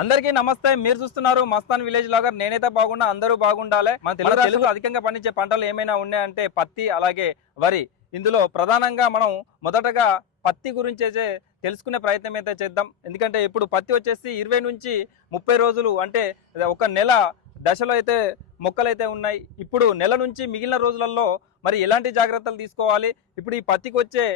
అందరికీ నమస్తే. మీరు చూస్తున్నారు మస్తాన్ విలేజ్ లాగర్. నేనైతే బాగున్నా అందరూ బాగుండాలి. మన తెలుగు తెలుగు అధికంగా పండించే పంటలు ఏమైనా ఉన్నాయంటే పత్తి అలాగే వరి. ఇందులో ప్రధానంగా మనం మొదటగా పత్తి గురించి అయితే తెలుసుకునే ప్రయత్నం అయితే చేద్దాం. ఎందుకంటే ఇప్పుడు పత్తి వచ్చేసి ఇరవై నుంచి ముప్పై రోజులు అంటే ఒక నెల దశలో అయితే మొక్కలు అయితే ఉన్నాయి. ఇప్పుడు నెల నుంచి మిగిలిన రోజులలో మరి ఎలాంటి జాగ్రత్తలు తీసుకోవాలి? ఇప్పుడు ఈ పత్తికి వచ్చే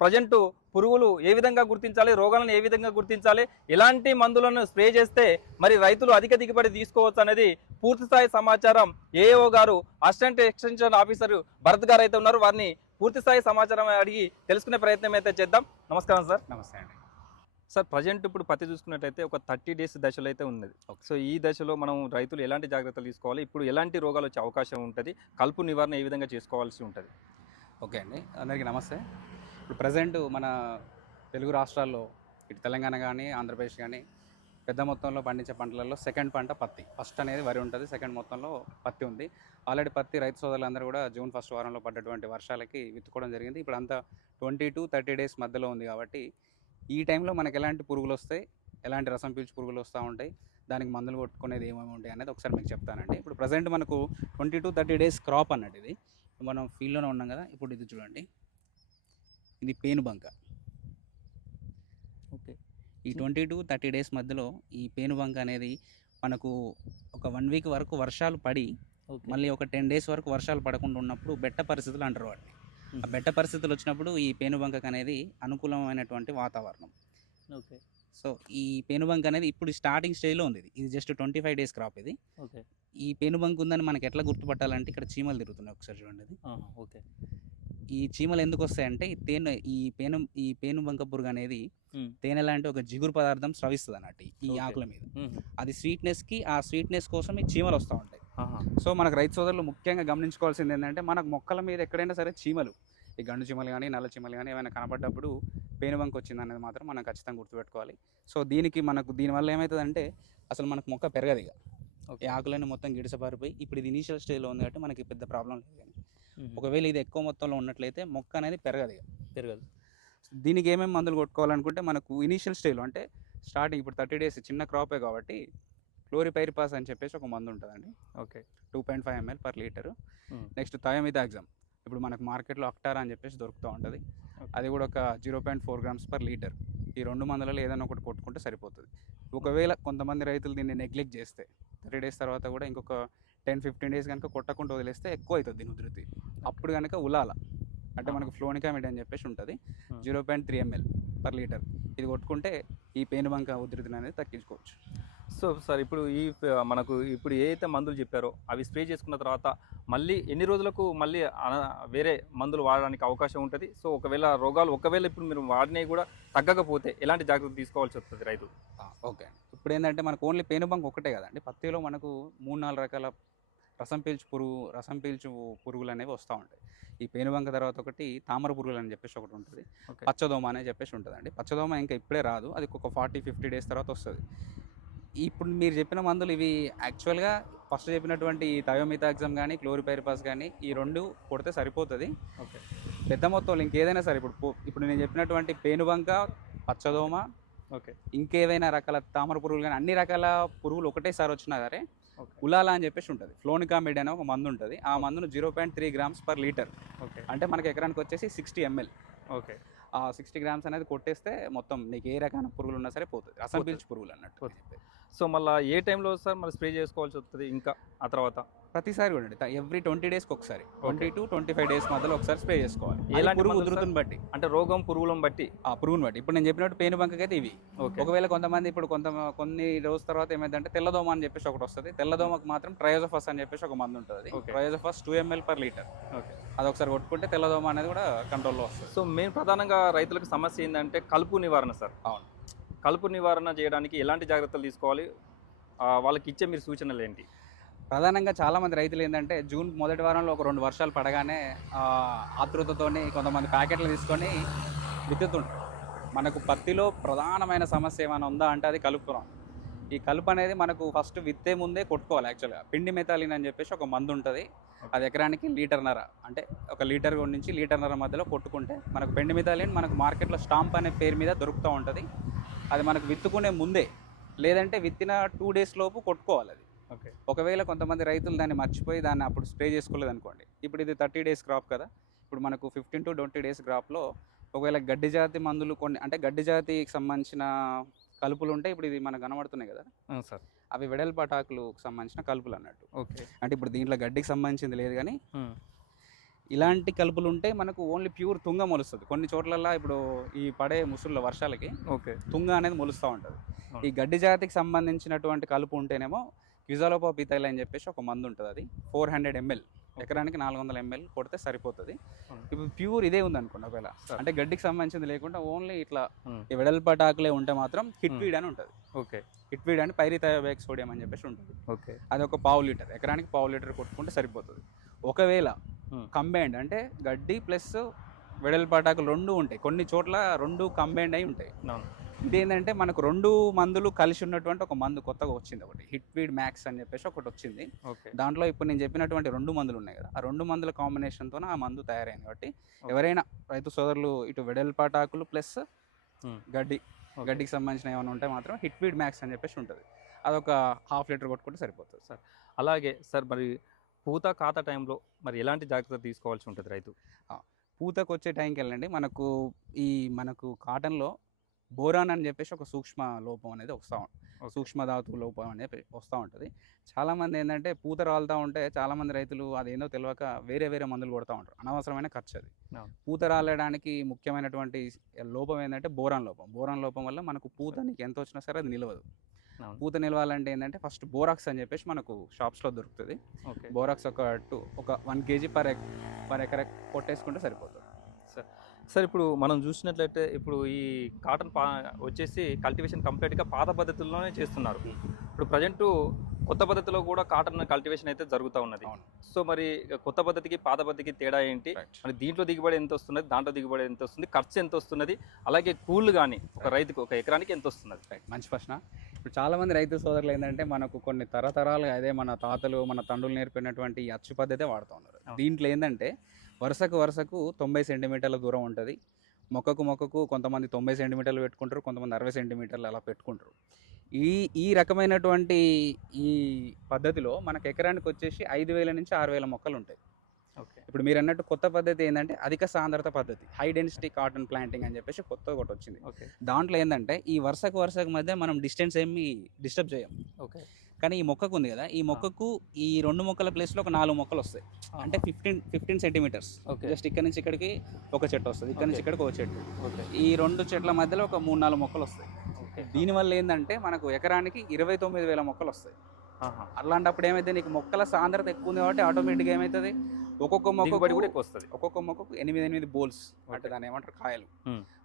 ప్రజెంట్ పురుగులు ఏ విధంగా గుర్తించాలి రోగాలను ఏ విధంగా గుర్తించాలి ఎలాంటి మందులను స్ప్రే చేస్తే మరి రైతులు అధిక దిగుబడి తీసుకోవచ్చు అనేది పూర్తి స్థాయి సమాచారం ఏఓ గారు అసిస్టెంట్ ఎక్స్టెన్షన్ ఆఫీసర్ భరత్ గారు అయితే ఉన్నారు. వారిని పూర్తి స్థాయి సమాచారం అడిగి తెలుసుకునే ప్రయత్నం అయితే చేద్దాం. నమస్కారం సార్. నమస్తే అండి. సార్ ప్రజెంట్ ఇప్పుడు పత్తి చూసుకున్నట్టయితే ఒక థర్టీ డేస్ దశలో అయితే ఉన్నది. సో ఈ దశలో మనం రైతులు ఎలాంటి జాగ్రత్తలు తీసుకోవాలి? ఇప్పుడు ఎలాంటి రోగాలు వచ్చే అవకాశం ఉంటుంది? కలుపు నివారణ ఏ విధంగా చేసుకోవాల్సి ఉంటుంది? ఓకే అండి. అందరికీ నమస్తే. ఇప్పుడు ప్రజెంట్ మన తెలుగు రాష్ట్రాల్లో ఇటు తెలంగాణ కానీ ఆంధ్రప్రదేశ్ కానీ పెద్ద మొత్తంలో పండించే పంటలలో సెకండ్ పంట పత్తి. ఫస్ట్ అనేది వరి ఉంటుంది సెకండ్ మొత్తంలో పత్తి ఉంది. ఆల్రెడీ పత్తి రైతు సోదరులందరూ కూడా జూన్ ఫస్ట్ వారంలో పడ్డటువంటి వర్షాలకి విత్తుకోవడం జరిగింది. ఇప్పుడు అంతా ట్వంటీ టు థర్టీ డేస్ మధ్యలో ఉంది కాబట్టి ఈ టైంలో మనకి ఎలాంటి పురుగులు వస్తాయి ఎలాంటి రసం పీల్చి పురుగులు వస్తూ ఉంటాయి దానికి మందులు కొట్టుకునేది ఏమేమి ఉంటాయి అనేది ఒకసారి మీకు చెప్తానండి. ఇప్పుడు ప్రజెంట్ మనకు twenty two thirty days crop అన్నట్టు ఇది. మనం ఫీల్డ్లోనే ఉన్నాం కదా ఇప్పుడు ఇది చూడండి. ఇది పేనుబంక ఓకే. ఈ ట్వంటీ టు థర్టీ డేస్ మధ్యలో ఈ పేనుబంక అనేది మనకు ఒక వన్ వీక్ వరకు వర్షాలు పడి మళ్ళీ ఒక టెన్ డేస్ వరకు వర్షాలు పడకుండా ఉన్నప్పుడు బెట్ట పరిస్థితులు అంటారు వాటిని. ఆ బెట్ట పరిస్థితులు వచ్చినప్పుడు ఈ పేనుబంకకు అనేది అనుకూలమైనటువంటి వాతావరణం. ఓకే. సో ఈ పేనుబంక అనేది ఇప్పుడు స్టార్టింగ్ స్టేజ్లో ఉంది. ఇది just twenty five days crop ఇది. ఓకే. ఈ పేనుబంక ఉందని మనకి ఎట్లా గుర్తుపట్టాలంటే ఇక్కడ చీమలు తిరుగుతున్నాయి ఒకసారి చూడండి ఓకే. ఈ చీమలు ఎందుకు వస్తాయంటే ఈ తేనె ఈ పేను ఈ పేనుబంక పురుగు అనేది తేనె లాంటి ఒక జిగురు పదార్థం స్రవిస్తుంది అన్నట్టు ఈ. ఆకుల మీద. అది స్వీట్నెస్కి ఆ స్వీట్నెస్ కోసం ఈ చీమలు వస్తూ ఉంటాయి. సో మనకు రైతు సోదరులు ముఖ్యంగా గమనించుకోవాల్సింది ఏంటంటే మనకు మొక్కల మీద ఎక్కడైనా సరే చీమలు ఈ గండు చీమలు కానీ నల్ల చీమలు కానీ ఏమైనా కనపడ్డప్పుడు పేనుబంక వచ్చింది అనేది మాత్రం మనం ఖచ్చితంగా గుర్తుపెట్టుకోవాలి. సో దీనికి మనకు దీనివల్ల ఏమవుతుందంటే అసలు మనకు మొక్క పెరగదు ఇక. ఈ ఆకులన్నీ మొత్తం గిడిసపారిపోయి ఇప్పుడు ఇది ఇనీషియల్ స్టేజ్లో ఉంది కాబట్టి మనకి పెద్ద ప్రాబ్లం లేదు కానీ. ఒకవేళ ఇది ఎక్కువ మొత్తంలో ఉన్నట్లయితే మొక్క అనేది పెరగదు పెరగదు. దీనికి ఏమేమి మందులు కొట్టుకోవాలనుకుంటే మనకు ఇనీషియల్ స్టేజ్లో అంటే స్టార్టింగ్ ఇప్పుడు థర్టీ డేస్ చిన్న క్రాపే కాబట్టి క్లోరిపైరిపాస్ అని చెప్పేసి ఒక మందు ఉంటుందండి. Okay. Two point five ML per litre. Next thiamethoxam ఇప్పుడు మనకు మార్కెట్లో అక్టారా అని చెప్పేసి దొరుకుతూ ఉంటుంది. అది కూడా ఒక zero point four grams per litre. ఈ రెండు మందులలో ఏదైనా ఒకటి కొట్టుకుంటే సరిపోతుంది. ఒకవేళ కొంతమంది రైతులు దీన్ని నెగ్లెక్ట్ చేస్తే థర్టీ డేస్ తర్వాత కూడా ఇంకొక టెన్ ఫిఫ్టీన్ డేస్ కనుక కొట్టకుండా వదిలేస్తే ఎక్కువ అవుతుంది దీని ఉధృతి. అప్పుడు కనుక ఉలాల. అంటే మనకు ఫ్లోనికామిడ్ అని చెప్పేసి ఉంటుంది. Zero point three ML per litre. ఇది కొట్టుకుంటే ఈ పేనుబంక ఉధృతిని అనేది తగ్గించుకోవచ్చు. సో సార్ ఇప్పుడు ఈ మనకు ఇప్పుడు ఏ అయితే మందులు చెప్పారో అవి స్ప్రే చేసుకున్న తర్వాత మళ్ళీ ఎన్ని రోజులకు మళ్ళీ వేరే మందులు వాడడానికి అవకాశం ఉంటుంది? సో ఒకవేళ రోగాలు ఒకవేళ ఇప్పుడు మీరు వాడినవి కూడా తగ్గకపోతే ఎలాంటి జాగ్రత్తలు తీసుకోవాల్సి వస్తుంది రైతు? ఓకే ఇప్పుడు ఏంటంటే మనకు ఓన్లీ పేనుబంక ఒకటే కదండి. పత్తిలో మనకు మూడు నాలుగు రకాల రసం పీల్చు పురుగు రసం పీల్చు పురుగులు అనేవి వస్తూ ఉంటాయి. ఈ పేనుబంక తర్వాత ఒకటి తామర పురుగులు అని చెప్పేసి ఒకటి ఉంటుంది. పచ్చదోమ అనే చెప్పేసి ఉంటుందండి. పచ్చదోమ ఇంకా ఇప్పుడే రాదు. అది ఒక ఫార్టీ ఫిఫ్టీ డేస్ తర్వాత వస్తుంది. ఇప్పుడు మీరు చెప్పిన మందులు ఇవి యాక్చువల్గా ఫస్ట్ చెప్పినటువంటి ఈ థయోమితాగ్జమ్ కానీ క్లోరిపైరిపాస్ కానీ ఈ రెండు కొడితే సరిపోతుంది. ఓకే. పెద్ద మొత్తంలో ఇంకేదైనా సరే ఇప్పుడు ఇప్పుడు నేను చెప్పినటువంటి పేనుబంక పచ్చదోమ ఓకే. ఇంకేదైనా రకాల తామర పురుగులు కానీ అన్ని రకాల పురుగులు ఒకటేసారి వచ్చినా సరే ఉలాలా అని చెప్పేసి ఉంటుంది. ఫ్లోనికామిడ్ అనే ఒక మందు ఉంటుంది. ఆ మందును zero point three grams per litre. Okay అంటే మనకి ఎకరానికి వచ్చేసి సిక్స్టీ ఎంఎల్. ఓకే ఆ సిక్స్టీ గ్రామ్స్ అనేది కొట్టేస్తే మొత్తం నీకు ఏ రకమైన పురుగులు ఉన్నా సరే పోతుంది. రసం. పీల్చు పురుగులు అన్నట్టు. సో మళ్ళీ ఏ టైంలో సార్ మరి స్ప్రే చేసుకోవాల్సి వస్తుంది ఇంకా ఆ తర్వాత? ప్రతిసారి కూడా ఎవ్రీ ట్వంటీ డేస్కి ఒకసారి twenty two twenty five days మధ్యలో ఒకసారి స్ప్రే చేసుకోవాలి. ఎలాంటి పురుగు ఉధృతిని బట్టి. అంటే రోగం పురుగులను బట్టి. ఆ పురుగుని బట్టి. ఇప్పుడు నేను చెప్పినట్టు పేను బంకకైతే ఇవి. ఓకే. ఒకవేళ కొంతమంది ఇప్పుడు కొంత కొన్ని రోజు తర్వాత ఏమైందంటే తెల్లదోమ అని చెప్పేసి ఒకటి వస్తుంది. తెల్లదోమకు మాత్రం ట్రయోజోఫస్ అని చెప్పేసి ఒక మందు ఉంటుంది. Triazophos two ML per litre okay. అది ఒకసారి కొట్టుకుంటే తెల్లదోమ అనేది కూడా కంట్రోల్లో వస్తుంది. సో మెయిన్ ప్రధానంగా రైతులకు సమస్య ఏంటంటే కలుపు నివారణ సార్. అవును. కలుపు నివారణ చేయడానికి ఎలాంటి జాగ్రత్తలు తీసుకోవాలి? వాళ్ళకి ఇచ్చే మీరు సూచనలు ఏంటి? ప్రధానంగా చాలా మంది రైతులు ఏంటంటే జూన్ మొదటి వారంలో ఒక రెండు వర్షాలు పడగానే ఆతృతతోని కొంతమంది ప్యాకెట్లు తీసుకొని విత్తుతుంటారు మనకు పత్తిలో ప్రధానమైన సమస్య ఏమైనా ఉందా అంటే అది కలుపు ఈ కలుపు అనేది మనకు ఫస్ట్ విత్తే ముందే కొట్టుకోవాలి యాక్చువల్గా. పిండి మెతాలిన్ అని చెప్పేసి ఒక మందు ఉంటుంది. అది ఎకరానికి లీటర్నర అంటే ఒక లీటర్ నుంచి లీటర్నర మధ్యలో కొట్టుకుంటే మనకు పిండి మెతాలిన్ మనకు మార్కెట్లో స్టాంప్ అనే పేరు మీద దొరుకుతూ ఉంటుంది. అది మనకు విత్తుకునే ముందే లేదంటే విత్ ఇన్ టూ డేస్ లోపు కొట్టుకోవాలి అది. ఒకవేళ కొంతమంది రైతులు దాన్ని మర్చిపోయి దాన్ని అప్పుడు స్ప్రే చేసుకోలేదు అనుకోండి ఇప్పుడు ఇది థర్టీ డేస్ క్రాప్ కదా. ఇప్పుడు మనకు ఫిఫ్టీన్ టు ట్వంటీ డేస్ క్రాప్లో ఒకవేళ గడ్డి జాతి మందులు కొన్ని అంటే గడ్డి జాతికి సంబంధించిన కలుపులు ఉంటాయి ఇప్పుడు ఇది మనకు కనబడుతున్నాయి కదా. సార్. అవి వెడల్పాటాకులకు సంబంధించిన కలుపులు అన్నట్టు. ఓకే. అంటే ఇప్పుడు దీంట్లో గడ్డికి సంబంధించింది లేదు కానీ ఇలాంటి కలుపులు ఉంటే మనకు ఓన్లీ ప్యూర్ తుంగ మొలుస్తుంది. కొన్ని చోట్లల్లో ఇప్పుడు ఈ పడే ముసుళ్ళ వర్షాలకి ఓకే. తుంగ అనేది మొలుస్తూ ఉంటుంది. ఈ గడ్డి జాతికి సంబంధించినటువంటి కలుపు ఉంటేనేమో క్యుజాలోపా పితైల్ అని చెప్పేసి ఒక మందు ఉంటుంది అది. Four hundred ML. ఎకరానికి నాలుగు వందల ఎంఎల్ కొడితే సరిపోతుంది. ఇప్పుడు ప్యూర్ ఇదే ఉంది అనుకోండి ఒకవేళ. అంటే గడ్డికి సంబంధించింది లేకుండా ఓన్లీ ఇట్లా. ఈ వెడల్పాటాకులే ఉంటే మాత్రం హిట్ Hmm. వీడ్ అని ఉంటుంది. ఓకే. హిట్ వీడ్ అని పైరిథయోబేక్ సోడియం అని చెప్పేసి ఉంటుంది. ఓకే. అది ఒక పావు లీటర్. ఎకరానికి పావు లీటర్ కొట్టుకుంటే సరిపోతుంది. ఒకవేళ. కంబైండ్ అంటే గడ్డి ప్లస్ వెడల్పాటాకులు రెండు ఉంటాయి. కొన్ని చోట్ల రెండు కంబైండ్ అయి ఉంటాయి. ఇదేంటంటే మనకు రెండు మందులు కలిసి ఉన్నటువంటి ఒక మందు కొత్తగా వచ్చింది ఒకటి. హిట్ వీడ్ మ్యాక్స్ అని చెప్పేసి ఒకటి వచ్చింది. ఓకే. దాంట్లో ఇప్పుడు నేను చెప్పినటువంటి రెండు మందులు ఉన్నాయి కదా. ఆ రెండు మందుల కాంబినేషన్తో ఆ మందు తయారైంది కాబట్టి ఎవరైనా రైతు సోదరులు ఇటు వెడల్పాటాకులు ప్లస్. గడ్డి. గడ్డికి సంబంధించిన ఏమైనా ఉంటే మాత్రం హిట్ వీడ్ మ్యాక్స్ అని చెప్పేసి ఉంటుంది. అదొక హాఫ్ లీటర్ కొట్టుకుంటే సరిపోతుంది సార్. అలాగే సార్ మరి పూత ఖాతా టైంలో మరి ఎలాంటి జాగ్రత్త తీసుకోవాల్సి ఉంటుంది రైతు? పూతకు వచ్చే టైంకి వెళ్ళండి. మనకు ఈ మనకు కాటన్లో బోరాన్ అని చెప్పేసి ఒక సూక్ష్మ లోపం అనేది వస్తూ ఉంటుంది. సూక్ష్మ ధాతు లోపం అనేది వస్తూ ఉంటుంది. చాలామంది ఏంటంటే పూత రాలుతూ ఉంటే చాలామంది రైతులు అదేందో తెలియక వేరే వేరే మందులు కొడతా ఉంటారు. అనవసరమైన ఖర్చు అది. పూత రాలడానికి ముఖ్యమైనటువంటి లోపం ఏంటంటే బోరాన్ లోపం. బోరాన్ లోపం వల్ల మనకు పూత నీకు ఎంత వచ్చినా సరే అది నిలవదు. పూత నిలవాలంటే ఏంటంటే ఫస్ట్ బోరాక్స్ అని చెప్పేసి మనకు షాప్స్లో దొరుకుతుంది. ఓకే. బోరాక్స్ ఒక టూ ఒక వన్ కేజీ పర్ ఎక్ పర్ ఎకర కొట్టేసుకుంటే సరిపోతుంది. సార్ ఇప్పుడు మనం చూసినట్లయితే ఇప్పుడు ఈ కాటన్ పా వచ్చేసి కల్టివేషన్ కంప్లీట్గా పాత పద్ధతుల్లోనే చేస్తున్నారు. ఇప్పుడు ప్రజెంట్ కొత్త పద్ధతిలో కూడా కాటన్ కల్టివేషన్ అయితే జరుగుతూ ఉన్నది. సో మరి కొత్త పద్ధతికి పాత పద్ధతికి తేడా ఏంటి. మరి దీంట్లో దిగుబడి ఎంత వస్తున్నది? దాంట్లో దిగుబడి ఎంత వస్తుంది? ఖర్చు ఎంత వస్తున్నది? అలాగే కూల్ కానీ ఒక రైతుకు ఒక ఎకరానికి ఎంత వస్తున్నది? రైట్ మంచి ప్రశ్న. ఇప్పుడు చాలా మంది రైతు సోదరులు ఏంటంటే మనకు కొన్ని తరతరాలుగా అదే మన తాతలు మన తండ్రులు నేర్పినటువంటి అచ్చు పద్ధతే వాడుతూ ఉన్నారు. దీంట్లో ఏంటంటే వరుసకు వరుసకు తొంభై సెంటీమీటర్ల దూరం ఉంటుంది. మొక్కకు మొక్కకు కొంతమంది తొంభై సెంటీమీటర్లు పెట్టుకుంటారు కొంతమంది అరవై సెంటీమీటర్లు అలా పెట్టుకుంటారు. ఈ ఈ రకమైనటువంటి ఈ పద్ధతిలో మనకు ఎకరానికి వచ్చేసి ఐదు వేల నుంచి ఆరు వేల మొక్కలు ఉంటాయి. ఓకే. ఇప్పుడు మీరు అన్నట్టు కొత్త పద్ధతి ఏంటంటే అధిక సాంద్రత పద్ధతి హై డెన్సిటీ కాటన్ ప్లాంటింగ్ అని చెప్పేసి కొత్త ఒకటి వచ్చింది. ఓకే. దాంట్లో ఏంటంటే ఈ వరుసకు వరుసకు మధ్య మనం డిస్టెన్స్ ఏమి డిస్టర్బ్ చేయం ఓకే. కానీ ఈ మొక్కకు ఉంది కదా ఈ మొక్కకు ఈ రెండు మొక్కల ప్లేస్లో ఒక నాలుగు మొక్కలు వస్తాయి. అంటే fifteen fifteen centimetres okay. Just ఇక్కడ నుంచి ఇక్కడికి ఒక చెట్టు వస్తుంది ఇక్కడ నుంచి. ఇక్కడికి ఒక చెట్టు. ఓకే. ఈ రెండు చెట్ల మధ్యలో ఒక మూడు నాలుగు మొక్కలు వస్తాయి. దీనివల్ల ఏంటంటే మనకు ఎకరానికి ఇరవై తొమ్మిది వేల మొక్కలు వస్తాయి. అలాంటప్పుడు ఏమైతే నీకు మొక్కల సాంద్రత ఎక్కువ ఉంది కాబట్టి ఆటోమేటిక్గా ఏమవుతుంది ఒక్కొక్క దిగుబడి మొక్క కూడా ఎక్కువ వస్తుంది ఒక్కొక్క మొక్కకు ఎనిమిది ఎనిమిది బోల్స్ అంటే. దాన్ని ఏమంటారు? కాయలు.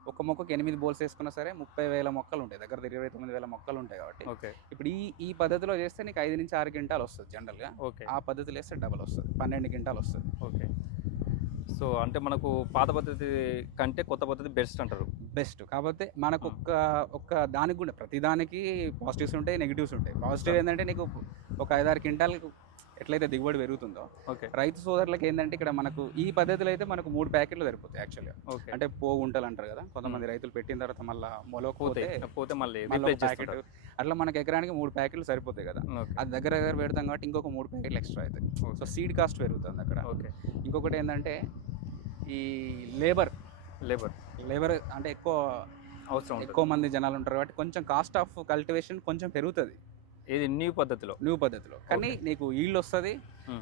ఒక్క మొక్కకు ఎనిమిది బోల్స్ వేసుకున్నా సరే ముప్పై వేల మొక్కలు ఉంటాయి. దగ్గర ఇరవై తొమ్మిది వేల మొక్కలు ఉంటాయి కాబట్టి. ఓకే. ఇప్పుడు ఈ ఈ పద్ధతిలో చేస్తే నీకు ఐదు నుంచి ఆరు క్వింటాలు వస్తుంది జనరల్గా. ఓకే. ఆ పద్ధతిలో వేస్తే డబల్ వస్తుంది. పన్నెండు క్వింటాలు వస్తుంది. ఓకే. సో అంటే మనకు పాత పద్ధతి కంటే కొత్త పద్ధతి బెస్ట్ అంటారు. బెస్ట్. కాకపోతే మనకు. ఒక్క ఒక్క దానికి కూడా ప్రతి దానికి పాజిటివ్స్ ఉంటాయి నెగిటివ్స్ ఉంటాయి. పాజిటివ్. ఏంటంటే నీకు ఒక ఐదారు క్వింటాలకు ఎట్లయితే దిగుబడి పెరుగుతుందో ఓకే. రైతు సోదరులకు ఏంటంటే ఇక్కడ మనకు ఈ పద్ధతిలో అయితే మనకు మూడు ప్యాకెట్లు సరిపోతాయి యాక్చువల్గా ఓకే. అంటే పోగుంటలు అంటారు కదా కొంతమంది రైతులు పెట్టిన తర్వాత మళ్ళీ మొలకపోతే పోతే మళ్ళీ ప్యాకెట్. అట్లా మనకి ఎకరానికి మూడు ప్యాకెట్లు సరిపోతాయి కదా. అది దగ్గర దగ్గర పెడతాం కాబట్టి ఇంకొక మూడు ప్యాకెట్లు ఎక్స్ట్రా అవుతాయి. సో సీడ్ కాస్ట్ పెరుగుతుంది అక్కడ. ఓకే. ఇంకొకటి ఏంటంటే ఈ లేబర్ లేబర్ లేబర్ అంటే ఎక్కువ అవసరం. ఎక్కువ మంది జనాలు ఉంటారు కాబట్టి కొంచెం కాస్ట్ ఆఫ్ కల్టివేషన్ కొంచెం పెరుగుతుంది. ఇది న్యూ పద్ధతిలో న్యూ పద్ధతిలో కానీ. నీకు ఈల్డ్ వస్తుంది.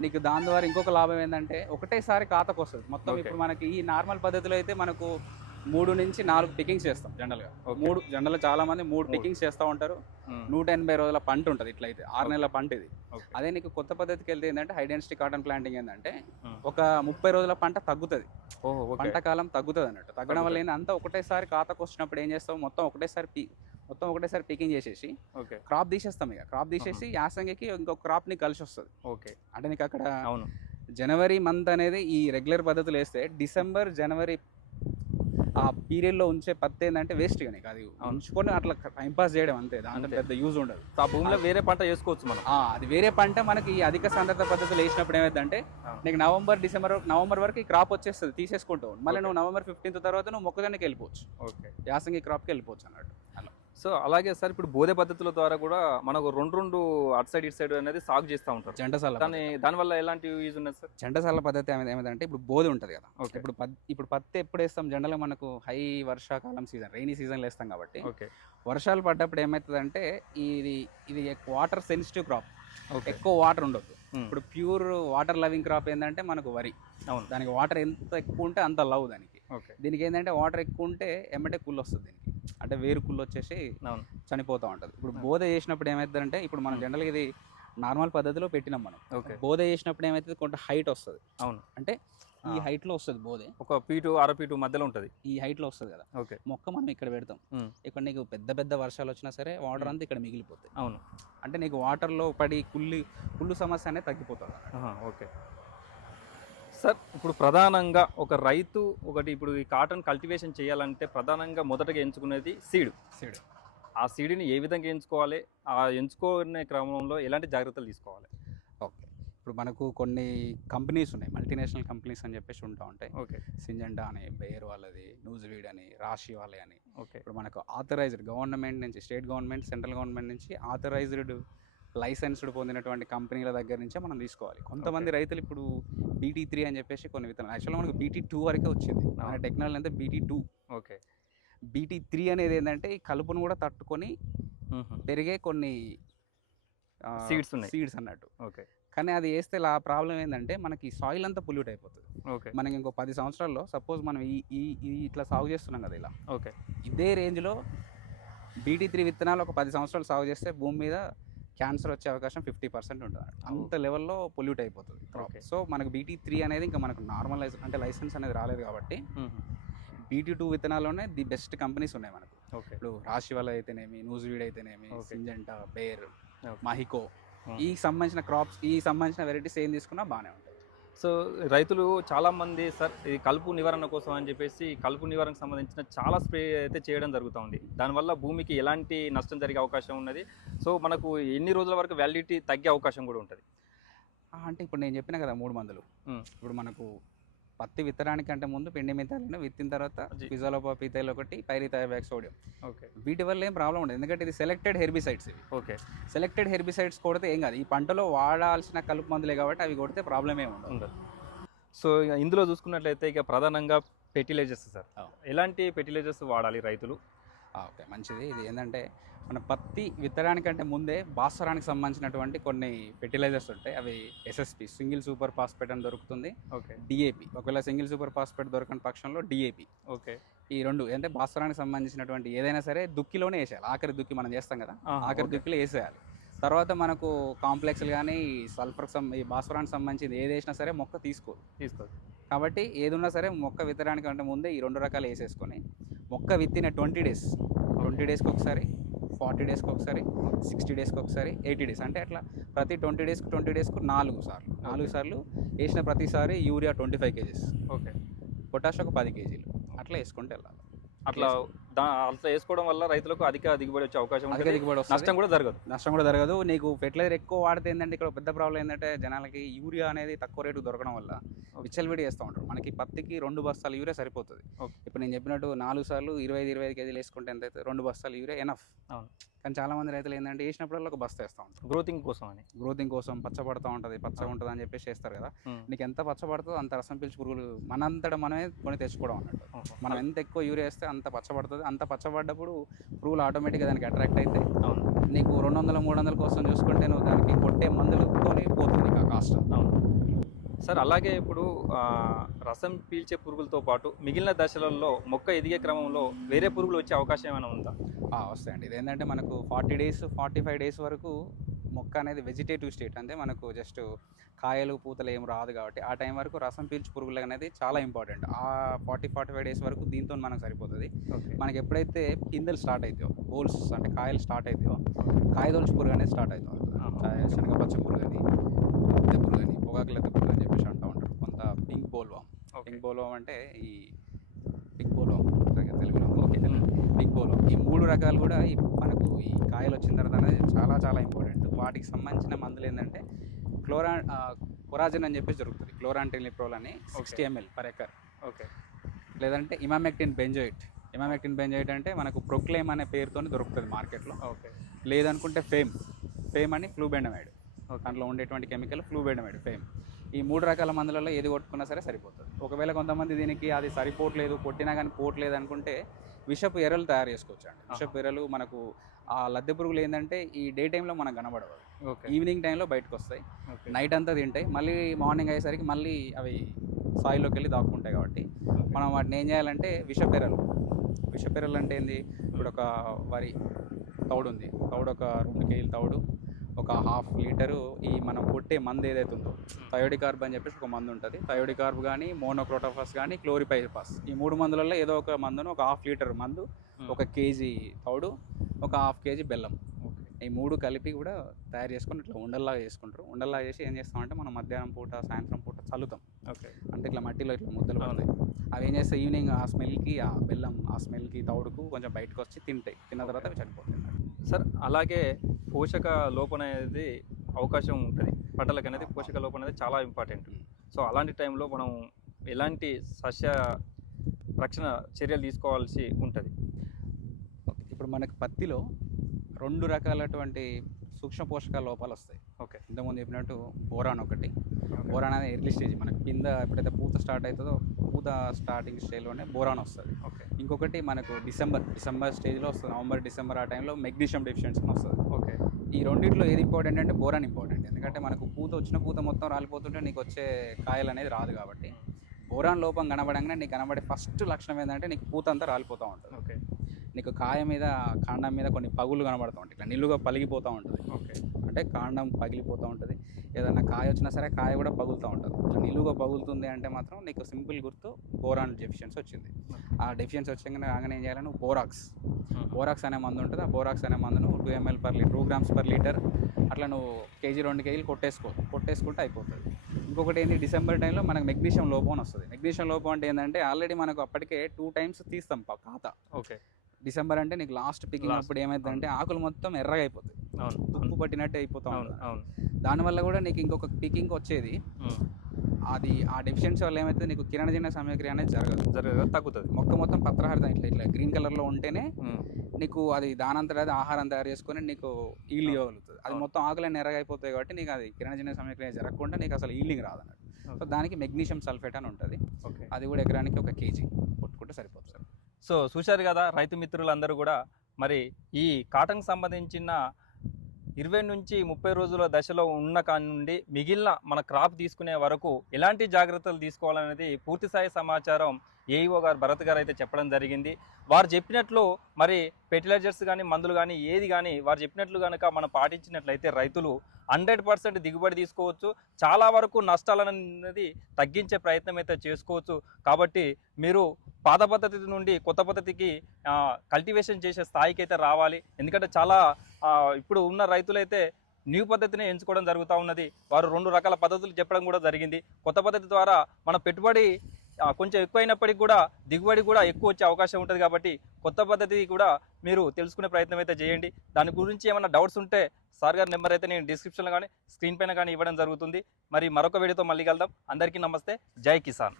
నీకు దాని ద్వారా ఇంకొక లాభం ఏంటంటే ఒకటేసారి ఖాతాకు వస్తుంది మొత్తం. ఇప్పుడు మనకి ఈ నార్మల్ పద్ధతిలో అయితే మనకు మూడు నుంచి నాలుగు పికింగ్స్ చేస్తాం జనరల్గా. మూడు జనరల్ చాలా మంది మూడు. పికింగ్స్ చేస్తూ ఉంటారు. నూట ఎనభై రోజుల పంట ఉంటుంది ఇట్లయితే ఆరు. నెలల పంట ఇది. అదే నీకు కొత్త పద్ధతికి వెళ్తే ఏంటంటే హై డెన్సిటీ కాటన్ ప్లాంటింగ్ ఏంటంటే. ఒక ముప్పై రోజుల పంట తగ్గుతుంది పంట కాలం తగ్గుతుంది అన్నట్టు తగ్గడం వల్ల ఏంటంటే అంతా ఒకటేసారి ఖాతాకు వచ్చినప్పుడు ఏం చేస్తాం మొత్తం ఒకటేసారి పీ మొత్తం ఒకటేసారి పీకింగ్ చేసేసి ఓకే. క్రాప్ తీసేస్తాం ఇక. క్రాప్ తీసేసి యాసంగికి ఇంకొక క్రాప్ నీకు కలిసి వస్తుంది. ఓకే. అంటే నీకు అక్కడ అవును. జనవరి మంత్ అనేది ఈ రెగ్యులర్ పద్ధతులు వేస్తే డిసెంబర్ జనవరి ఆ పీరియడ్లో ఉంచే పత్తి ఏంటంటే వేస్ట్ ఇక నీకు. అది. ఉంచుకొని అట్లా టైం పాస్ చేయడం అంతే. దాంట్లో. పెద్ద యూజ్ ఉండదు. ఆ భూమిలో వేరే పంట చేసుకోవచ్చు మనం. అది వేరే పంట మనకి ఈ అధిక సాంద్రత పద్ధతులు వేసినప్పుడు ఏమైందంటే. నీకు నవంబర్ డిసెంబర్ నవంబర్ వరకు ఈ క్రాప్ వచ్చేస్తుంది. తీసేసుకుంటావు. మళ్ళీ. నువ్వు నవంబర్ ఫిఫ్టీన్త్ తర్వాత నువ్వు మొక్కజొన్నకి వెళ్ళిపోవచ్చు. ఓకే. యాసంగి క్రాప్కి వెళ్ళిపోవచ్చు అన్నట్టు. అలా సో అలాగే సార్ ఇప్పుడు బోధే పద్ధతుల ద్వారా కూడా మనకు రెండు రెండు అటు సైడ్ ఇటు సైడ్ అనేది సాగు చేస్తూ ఉంటారు. జంటసాల దాని దానివల్ల ఎలాంటి యూజ్ ఉన్నది సార్? జంటసాల పద్ధతి ఏమిటంటే ఇప్పుడు బోధి ఉంటుంది కదా. ఓకే. ఇప్పుడు ఇప్పుడు పత్తి ఎప్పుడు వేస్తాం? జనరల్గా మనకు హై వర్షాకాలం సీజన్ రైనీ సీజన్లో వేస్తాం కాబట్టి. ఓకే. వర్షాలు పడ్డప్పుడు ఏమవుతుందంటే ఇది ఇది వాటర్ సెన్సిటివ్ క్రాప్. ఓకే. ఎక్కువ వాటర్ ఉండదు. ఇప్పుడు ప్యూర్ వాటర్ లవింగ్ క్రాప్ ఏంటంటే మనకు వరి. అవును. దానికి వాటర్ ఎంత ఎక్కువ ఉంటే అంత లవ్ దానికి. దీనికి ఏంటంటే వాటర్ ఎక్కువ ఉంటే ఎమ్మటే కుళ్ళు వస్తుంది దీనికి. అంటే వేరు కుళ్ళు వచ్చేసి చనిపోతూ ఉంటుంది. ఇప్పుడు. బోధ చేసినప్పుడు ఏమవుతుందంటే ఇప్పుడు మనం. జనరల్గా ఇది నార్మల్ పద్ధతిలో పెట్టినాం మనం. ఓకే. బోధ చేసినప్పుడు ఏమవుతుంది కొంత హైట్ వస్తుంది. అవును. అంటే ఈ ఆ. హైట్లో వస్తుంది బోధే. ఒక పీటు అర పీటు మధ్యలో ఉంటుంది. ఈ హైట్లో వస్తుంది కదా. ఓకే. మొక్క మనం ఇక్కడ పెడతాం. ఇక్కడ నీకు పెద్ద పెద్ద వర్షాలు వచ్చినా సరే వాటర్. అంతా ఇక్కడ మిగిలిపోతాయి. అవును. అంటే నీకు వాటర్లో పడి కుళ్ళి కుళ్ళు సమస్య అనేది తగ్గిపోతుంది. ఓకే. సార్ ఇప్పుడు ప్రధానంగా ఒక రైతు ఒకటి ఇప్పుడు ఈ కాటన్ కల్టివేషన్ చేయాలంటే ప్రధానంగా మొదటగా ఎంచుకునేది సీడ్. సీడ్. ఆ సీడ్ని ఏ విధంగా ఎంచుకోవాలి? ఆ ఎంచుకునే క్రమంలో ఎలాంటి జాగ్రత్తలు తీసుకోవాలి? ఓకే. ఇప్పుడు మనకు కొన్ని కంపెనీస్ ఉన్నాయి. మల్టీనేషనల్ కంపెనీస్ అని చెప్పేసి ఉంటా ఉంటాయి. ఓకే. సింజెండా అని బేర్ వాళ్ళది న్యూజివీడ్ అని రాశి వాళ్ళని అని. ఓకే. ఇప్పుడు మనకు ఆథరైజ్డ్ గవర్నమెంట్ నుంచి స్టేట్ గవర్నమెంట్ సెంట్రల్ గవర్నమెంట్ నుంచి ఆథరైజ్డ్ లైసెన్స్డ్ పొందినటువంటి కంపెనీల దగ్గర నుంచే మనం తీసుకోవాలి. కొంతమంది రైతులు ఇప్పుడు బీటీ త్రీ అని చెప్పేసి కొన్ని విత్తనాలు. యాక్చువల్గా మనకు బీటీ టూ వరకే వచ్చింది. మన. టెక్నాలజీ అంతా BT two. Okay. BT three అనేది ఏంటంటే ఈ కలుపును కూడా తట్టుకొని పెరిగే కొన్ని Seeds ఉన్నాయి. సీడ్స్ అన్నట్టు. ఓకే. కానీ అది వేస్తే ఆ ప్రాబ్లం ఏంటంటే మనకి సాయిల్ అంతా పొల్యూట్ అయిపోతుంది. ఓకే. మనకి ఇంకో పది సంవత్సరాల్లో సపోజ్ మనం ఈ ఈ ఇట్లా సాగు చేస్తున్నాం కదా ఇలా. ఓకే. ఇదే రేంజ్లో బీటీ త్రీ విత్తనాలు ఒక పది సంవత్సరాలు సాగు చేస్తే భూమి మీద క్యాన్సర్ వచ్చే అవకాశం ఫిఫ్టీ పర్సెంట్ ఉంటుంది అంత లెవెల్లో పొల్యూట్ అయిపోతుంది. సో మనకు బీటీ త్రీ అనేది ఇంకా మనకు నార్మల్ అంటే లైసెన్స్ అనేది రాలేదు కాబట్టి బీటీ టూ విత్తనాల్లోనే ది బెస్ట్ కంపెనీస్ ఉన్నాయి మనకు ఓకే ఇప్పుడు రాశి వల్ల అయితేనేమి న్యూజివీడ్ అయితేనేమి. Syngenta Bayer. మహికో. ఈ సంబంధించిన క్రాప్స్ ఈ సంబంధించిన వెరైటీస్ ఏం తీసుకున్నా బాగానే ఉంటాయి సో రైతులు చాలా మంది సార్ ఈ కలుపు నివారణ కోసం అని చెప్పేసి కలుపు నివారణకు సంబంధించిన చాలా స్ప్రే అయితే చేయడం జరుగుతూ ఉంది. దానివల్ల భూమికి ఎలాంటి నష్టం జరిగే అవకాశం ఉన్నది. సో మనకు ఎన్ని రోజుల వరకు వ్యాలిడిటీ తగ్గే అవకాశం కూడా ఉంటుంది. అంటే ఇప్పుడు నేను చెప్పిన కదా మూడు మందులు. ఇప్పుడు మనకు పత్తి విత్తడానికి అంటే ముందు పిండి మితాలను విత్తిన తర్వాత. ఫిజోలోపా పీతైల్ ఒకటి పైరిథాయబాక్ సోడియం. ఓకే. వీటి వల్ల ఏం ప్రాబ్లం ఉండదు. ఎందుకంటే ఇది సెలెక్టెడ్ హెర్బిసైడ్స్ ఇవి. ఓకే. సెలెక్టెడ్ హెర్బిసైడ్స్ కొడితే ఏం కాదు. ఈ పంటలో వాడాల్సిన కలుపు మందులే కాబట్టి అవి కొడితే ప్రాబ్లం ఏమి ఉండదు. సో ఇక ఇందులో చూసుకున్నట్లయితే ఇక ప్రధానంగా ఫెర్టిలైజర్స్ సార్. ఎలాంటి ఫెర్టిలైజర్స్ వాడాలి రైతులు? ఓకే. మంచిది. ఇది ఏంటంటే మన పత్తి విత్తనానికంటే ముందే భాస్వరానికి సంబంధించినటువంటి కొన్ని ఫెర్టిలైజర్స్ ఉంటాయి. అవి ఎస్ఎస్పి సింగిల్ సూపర్ ఫాస్ఫేట్ అని దొరుకుతుంది. ఓకే. డిఏపి ఒకవేళ సింగిల్ సూపర్ ఫాస్ఫేట్ దొరకని పక్షంలో డిఏపి ఓకే. ఈ రెండు అంటే భాస్వరానికి సంబంధించినటువంటి ఏదైనా సరే దుక్కిలోనే వేసేయాలి. ఆఖరి దుక్కి మనం చేస్తాం కదా ఆఖరి. దుక్కిలో వేసేయాలి. తర్వాత మనకు కాంప్లెక్స్లు కానీ సల్ఫర్కి సం ఈ భాస్వరానికి సంబంధించింది ఏది వేసినా సరే మొక్క తీసుకోదు. తీసుకో కాబట్టి ఏది ఉన్నా సరే మొక్క విత్తడానికి అంటే ముందే ఈ రెండు రకాలు వేసేసుకొని మొక్క విత్తిన ట్వంటీ డేస్ ట్వంటీ డేస్కి ఒకసారి ఫార్టీ డేస్కి ఒకసారి సిక్స్టీ డేస్కి ఒకసారి ఎయిటీ డేస్ అంటే అట్లా ప్రతి ట్వంటీ డేస్కి ట్వంటీ డేస్కు నాలుగు సార్లు. నాలుగు సార్లు వేసిన ప్రతిసారి urea twenty five kgs. Okay. Potash ఒక పది కేజీలు. అట్లా వేసుకుంటే వెళ్ళాలి అట్లా దా అట్లా వేసుకోవడం వల్ల రైతులకు అధిక దిగుబడి వచ్చే అవకాశం అధిక దిగుబడి నష్టం కూడా జరగదు. నష్టం కూడా జరగదు. నీకు ఫెర్టిలైజర్ ఎక్కువ వాడితే ఏంటంటే ఇక్కడ పెద్ద ప్రాబ్లం ఏంటంటే జనాలకి యూరియా అనేది తక్కువ రేటు దొరకడం వల్ల విచ్చలవిడి చేస్తూ ఉంటారు. మనకి పత్తికి రెండు బస్తాలు యూరియా సరిపోతుంది. ఇప్పుడు నేను చెప్పినట్టు నాలుగు సార్లు ఇరవై ఐదు ఇరవై ఐదు కేజీలు వేసుకుంటే ఎంత అవుతుంది రెండు బస్తాలు యూరియా ఎనఫ్. కానీ చాలా మంది రైతులు ఏంటంటే వేసినప్పుడల్లా ఒక బస్తా వేస్తూ ఉంటారు. గ్రోతింగ్ కోసం అని. గ్రోతింగ్ కోసం పచ్చబడతా ఉంటుంది. అవును. ఉంటుంది అని చెప్పేసి చేస్తారు కదా. నీకు ఎంత పచ్చబడుతుందో అంత రసం పీల్చి పురుగులు మనంతట మనమే కొని తెచ్చుకోవడం అన్నట్టు. మనం ఎంత ఎక్కువ యూరియా వేస్తే అంత పచ్చబడుతుంది అంత పచ్చబడ్డప్పుడు పురుగులు ఆటోమేటిక్గా దానికి అట్రాక్ట్ అయితే అవును. నీకు రెండు వందల మూడు వందల కోసం చూసుకుంటే నువ్వు దానికి కొట్టే మందులతోనే పోతుంది నీకు ఆ కాస్ట్ అవును. సార్ అలాగే ఇప్పుడు రసం పీల్చే పురుగులతో పాటు మిగిలిన దశలలో మొక్క ఎదిగే క్రమంలో వేరే పురుగులు వచ్చే అవకాశం ఏమైనా ఉందా? వస్తాయండి. ఇది ఏంటంటే మనకు forty days forty five days వరకు మొక్క అనేది వెజిటేటివ్ స్టేట్. అంటే మనకు జస్ట్ కాయలు పూతలు ఏం రాదు కాబట్టి ఆ టైం వరకు రసం పీల్చి పురుగులు అనేది చాలా ఇంపార్టెంట్. ఆ ఫార్టీ ఫార్టీ ఫైవ్ డేస్ వరకు దీంతో మనకు సరిపోతుంది. మనకి ఎప్పుడైతే పిందెలు స్టార్ట్ అవుతాయో హోల్స్ అంటే కాయలు స్టార్ట్ అవుతాయో కాయదొలుచు పురుగు అనేది స్టార్ట్ అవుతుంది. ఆహా. శనగ పచ్చ పురుగు అని లెత్త పురుగు అని పొగాకు లెత్త పురుగు అని చెప్పేసి అంటూ ఉంటారు కొంత పింక్ బోల్వామ్ బోల్వామ్ అంటే ఈ పింక్ బోల్వామ్ తెలుగులో. ఓకే పింక్ బోల్వామ్ ఈ మూడు రకాలు కూడా ఈ మనకు ఈ కాయలు వచ్చిన తర్వాత చాలా చాలా ఇంపార్టెంట్. వాటికి సంబంధించిన మందులు ఏంటంటే క్లోరా కొరాజన్ అని చెప్పేసి దొరుకుతుంది. క్లోరాంటిలిప్రోల్ అని sixty ml per acre. Okay. లేదంటే ఇమామెక్టిన్ బెంజోయిట్. ఇమామెక్టిన్ బెంజైట్ అంటే మనకు ప్రొక్లైమ్ అనే పేరుతో దొరుకుతుంది మార్కెట్లో. ఓకే. లేదనుకుంటే ఫేమ్. ఫేమ్ అని ఫ్లూబెండమైడ్. దాంట్లో ఉండేటువంటి కెమికల్ ఫ్లూబెండమైడ్ ఫేమ్. ఈ మూడు రకాల మందులలో ఏది కొట్టుకున్నా సరే సరిపోతుంది. ఒకవేళ కొంతమంది దీనికి అది సరిపోవట్లేదు కొట్టినా కానీ పోవట్లేదు అనుకుంటే విషపు ఎర్రలు తయారు చేసుకోవచ్చు అండి విషపు ఎర్రలు మనకు ఆ లద్దె పురుగులు ఏంటంటే ఈ డే టైంలో మనకు కనబడవు. ఓకే. ఈవినింగ్ టైంలో బయటకు వస్తాయి నైట్ అంతా తింటాయి. మళ్ళీ మార్నింగ్ అయ్యేసరికి మళ్ళీ అవి సాయిలోకి వెళ్ళి దాక్కుంటాయి కాబట్టి మనం వాటిని ఏం చేయాలంటే విషపెరలు విషపెరలు అంటే ఏంది? ఇప్పుడు ఒక వరి తౌడు ఉంది. తౌడు ఒక రెండు కేజీల తౌడు. ఒక హాఫ్ లీటరు ఈ మనం కొట్టే మందు ఏదైతే ఉందో థయోడికార్బ్ అని చెప్పేసి ఒక మందు ఉంటుంది. థయోడికార్బ్ కానీ మోనోక్రోటోఫాస్ కానీ క్లోరిపైపాస్ ఈ మూడు మందులలో ఏదో ఒక మందును ఒక హాఫ్ లీటర్ మందు ఒక కేజీ తౌడు ఒక హాఫ్ కేజీ బెల్లం. ఈ మూడు కలిపి కూడా తయారు చేసుకొని ఇట్లా ఉండల్లాగా చేసుకుంటారు. ఉండల్లాగా చేసి ఏం చేస్తామంటే మనం మధ్యాహ్నం పూట సాయంత్రం పూట చల్లుతాం. ఓకే. అంటే ఇట్లా మట్టిలో ఇట్లా ముద్దలు. పడతాయి. అవి ఏం చేస్తాయి ఈవినింగ్ ఆ స్మెల్కి ఆ బెల్లం ఆ స్మెల్కి తౌడుకు కొంచెం బయటకు వచ్చి తింటాయి. తిన్న తర్వాత అవి చనిపోతాయి. సార్ అలాగే పోషక లోపం అనేది అవకాశం ఉంటుంది. పంటలకు అనేది పోషక లోపం అనేది చాలా ఇంపార్టెంట్. సో అలాంటి టైంలో మనం ఎలాంటి సస్య రక్షణ చర్యలు తీసుకోవాల్సి ఉంటుంది? ఇప్పుడు మనకి పత్తిలో రెండు రకాలటువంటి సూక్ష్మ పోషక లోపాలు వస్తాయి. ఓకే. ఇంతకుముందు చెప్పినట్టు బోరాన్ ఒకటి. బోరాన్ అనేది ఎర్లీ స్టేజ్ మనకి కింద ఎప్పుడైతే పూత స్టార్ట్ అవుతుందో పూత స్టార్టింగ్ స్టేజ్లోనే బోరాన్ వస్తుంది. ఓకే. ఇంకొకటి మనకు డిసెంబర్ డిసెంబర్ స్టేజ్లో వస్తుంది. నవంబర్ డిసెంబర్ ఆ టైంలో మెగ్నీషియం డెఫిషియన్సీ వస్తుంది. ఓకే. ఈ రెండిట్లో ఏది ఇంపార్టెంట్ అంటే బోరాన్ ఇంపార్టెంట్ ఎందుకంటే మనకు పూత వచ్చిన పూత మొత్తం రాలిపోతుంటే నీకు వచ్చే కాయలు అనేది రాదు కాబట్టి. బోరాన్ లోపం కనబడంగానే నీకు కనబడే ఫస్ట్ లక్షణం ఏంటంటే నీకు పూత అంతా రాలిపోతూ ఉంటుంది. ఓకే. నీకు కాయ మీద కాండం మీద కొన్ని పగులు కనబడుతూ ఉంటాయి. ఇట్లా నిల్లుగా పలిగిపోతూ ఉంటుంది. ఓకే. అంటే కాండం పగిలిపోతూ ఉంటుంది. ఏదైనా కాయ వచ్చినా సరే కాయ కూడా పగులుతూ ఉంటుంది. ఇట్లా నిలువుగా పగులుతుంది అంటే మాత్రం నీకు సింపుల్ గుర్తు బోరాన్ డెఫిషియన్సీ వచ్చింది. ఆ డెఫిషియన్సీ వచ్చాక రాగానే ఏం చేయాలి నువ్వు? బోరాక్స్. బోరాక్స్ అనే మందు ఉంటుంది. ఆ బోరాక్స్ అనే మందును two ml per litre two grams per litre అట్లా నువ్వు కేజీ రెండు కేజీలు కొట్టేసుకో కొట్టేసుకుంటే అయిపోతుంది. ఇంకొకటి ఏంటి డిసెంబర్ టైంలో మనకు మెగ్నీషియం లోపం వస్తుంది. మెగ్నీషియం లోపం అంటే ఏంటంటే ఆల్రెడీ మనకు అప్పటికే టూ టైమ్స్ తీస్తాం ఖాతా. ఓకే. డిసెంబర్ అంటే నీకు లాస్ట్ పికింగ్. అప్పుడు ఏమైందంటే ఆకులు మొత్తం ఎర్రగా అయిపోతాయి తుప్పు పట్టినట్టు అయిపోతా అవును. ఉంటుంది దానివల్ల కూడా నీకు ఇంకొక పికింగ్ వచ్చేది. అది ఆ డెఫిషియన్సీ వల్ల ఏమైతే నీకు కిరణజన్య సమయక్రియ అనేది జరగదు. జరగదు. తగ్గుతుంది. మొక్క మొత్తం పత్రహరితం ఇట్లా ఇట్లా గ్రీన్ కలర్లో ఉంటేనే. నీకు అది దానంతట అది ఆహారం తయారు చేసుకొని నీకు ఈల్డ్ ఇవ్వగలుగుతుంది. అది. మొత్తం ఆకులన్నీ ఎర్రగా అయిపోతాయి కాబట్టి నీకు అది కిరణజన్య సమయక్రియ జరగకుండా నీకు అసలు ఈల్డింగ్ రాదన్నట్టు. సో. దానికి మెగ్నీషియం సల్ఫేట్ అని ఉంటుంది. ఓకే. అది కూడా ఎకరానికి ఒక కేజీ కొట్టుకుంటే సరిపోతుంది సార్. సో చూశారు కదా రైతు మిత్రులందరూ కూడా మరి ఈ కాటన్ సంబంధించిన ఇరవై నుంచి ముప్పై రోజుల దశలో ఉన్న కాని నుండి మిగిలిన మన క్రాప్ తీసుకునే వరకు ఎలాంటి జాగ్రత్తలు తీసుకోవాలనేది పూర్తిస్థాయి సమాచారం ఏఈఓ గారు భరత్ గారు అయితే చెప్పడం జరిగింది. వారు చెప్పినట్లు మరి ఫెర్టిలైజర్స్ కానీ మందులు కానీ ఏది కానీ వారు చెప్పినట్లు కనుక మనం పాటించినట్లయితే రైతులు హండ్రెడ్ పర్సెంట్ దిగుబడి తీసుకోవచ్చు. చాలా వరకు నష్టాలనేది తగ్గించే ప్రయత్నం అయితే చేసుకోవచ్చు. కాబట్టి మీరు పాత పద్ధతి నుండి కొత్త పద్ధతికి కల్టివేషన్ చేసే స్థాయికి అయితే రావాలి. ఎందుకంటే చాలా ఇప్పుడు ఉన్న రైతులైతే న్యూ పద్ధతిని ఎంచుకోవడం జరుగుతూ ఉన్నది. వారు రెండు రకాల పద్ధతులు చెప్పడం కూడా జరిగింది. కొత్త పద్ధతి ద్వారా మన పెట్టుబడి కొంచెం ఎక్కువైనప్పటికీ కూడా దిగుబడి కూడా ఎక్కువ వచ్చే అవకాశం ఉంటుంది కాబట్టి కొత్త పద్ధతి కూడా మీరు తెలుసుకునే ప్రయత్నం అయితే చేయండి. దాని గురించి ఏమైనా డౌట్స్ ఉంటే సార్ గారి నెంబర్ అయితే నేను డిస్క్రిప్షన్లో కానీ స్క్రీన్ పైన కానీ ఇవ్వడం జరుగుతుంది. మరి మరొక వీడియోతో మళ్ళీ కలుద్దాం. అందరికీ నమస్తే. జై కిసాన్.